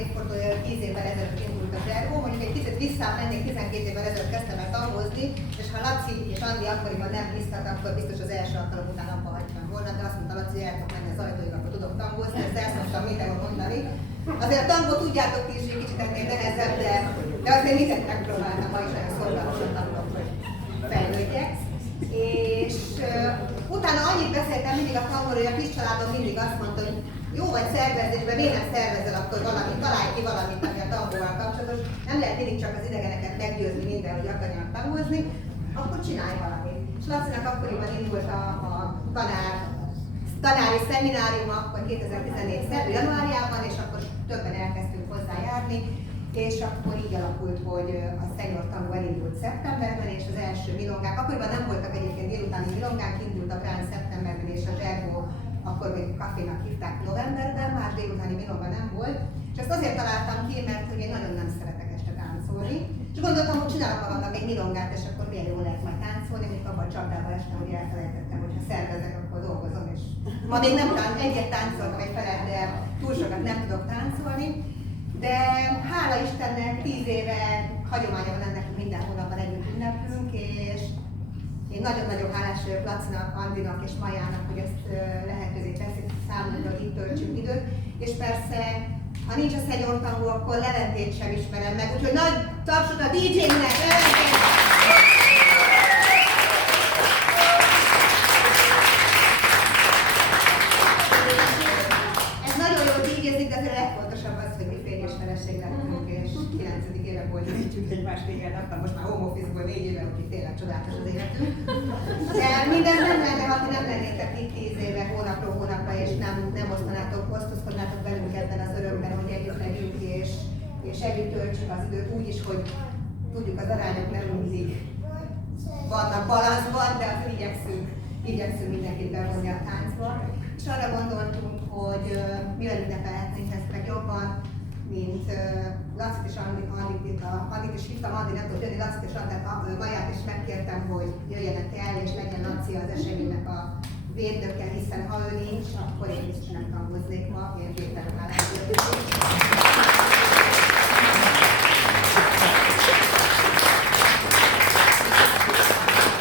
évfordulója, 10 évvel ezelőtt indult a Zsergó, mondjuk egy kicsit visszamennék, 12 évvel ezelőtt kezdtem el tangozni, és ha Laci és Andi akkoriban nem bíztat, akkor biztos az első alkalom után abba hagytam volna, de azt mondta Laci, hogy el tudok menni az ajtóig, akkor tudok tangozni, ezt el szoktam mindenhol mondani. Azért a tangó tudjátok ti is, hogy kicsit ennél nehezebb, de azért mindent megpróbáltam, ma is olyan szorgalmasan tanulok, hogy fejlődjek. És utána annyit beszéltem mindig a tangóról, hogy a kis családom mindig azt mondta, hogy jó vagy szervezésben, miért nem szervezel akkor valamit, találj ki valamit, ami a tangóval kapcsolatos. Nem lehet mindig csak az idegeneket meggyőzni minden, hogy akarjanak tangozni, akkor csinálj valamit. És Lacinak akkoriban indult a tanári szeminárium, akkor 2014. januárjában, és akkor többen elkezdtünk hozzá járni, és akkor így alakult, hogy a senior tangó elindult szeptemberben, és az első milongák, akkoriban nem voltak egyébként délutáni milongák, indult a Brán szeptemberben, és a Zsergó akkor még kafénak hívták novemberben, más délutáni milonga nem volt. És ezt azért találtam ki, mert hogy én nagyon nem szeretek este táncolni. És gondoltam, hogy csinálok magamnak egy milongát, és akkor milyen jól lehet majd táncolni, még abban a csapdába estem, hogy elfelejtettem, hogy ha szervezek, akkor dolgozom, és ma még nem egyet táncoltam egy felet, de túl sokat nem tudok táncolni. De hála Istennek 10 éve hagyománya van ennek, hogy minden hónapban együtt ünneplünk, és én nagyon-nagyon hálás vagyok Lacinak, Andinak és Majának, hogy ezt lehetővé teszik számunkra, hogy itt töltsünk időt. És persze, ha nincs a senior tangó, akkor Leventét sem ismerem meg, úgyhogy nagy tapsot a DJ-nek! Ez nagyon jól díjezik, de azért a legfontosabb az, hogy mi férj és feleség lettünk, és 9. éve boldogítjuk egymást éjjel, akkor most már home office-ból 4 éve, úgyhogy tényleg csodálatos az életünk. De mindez nem lenne, ha ti nem lennétek itt 10 éve, hónapról hónapra, és nem osztozkodnátok velünk ebben az örömben, hogy együtt legyünk, és együtt töltsük az időt úgy is, hogy tudjuk, az arányok nem mindig vannak balanszban, de azért igyekszünk mindenkit bevonni a táncba. És arra gondoltunk, hogy mivel ünnepelhetnénk ezt meg jobban, mint Lacit és Andit is hívtam, Andi nem tud jönni, Lacit és Maját is megkértem, hogy jöjjenek el, és legyen Laci az eseménynek a védnöke, hiszen ha ő nincs, akkor én is nem tangoznék ma, én védtem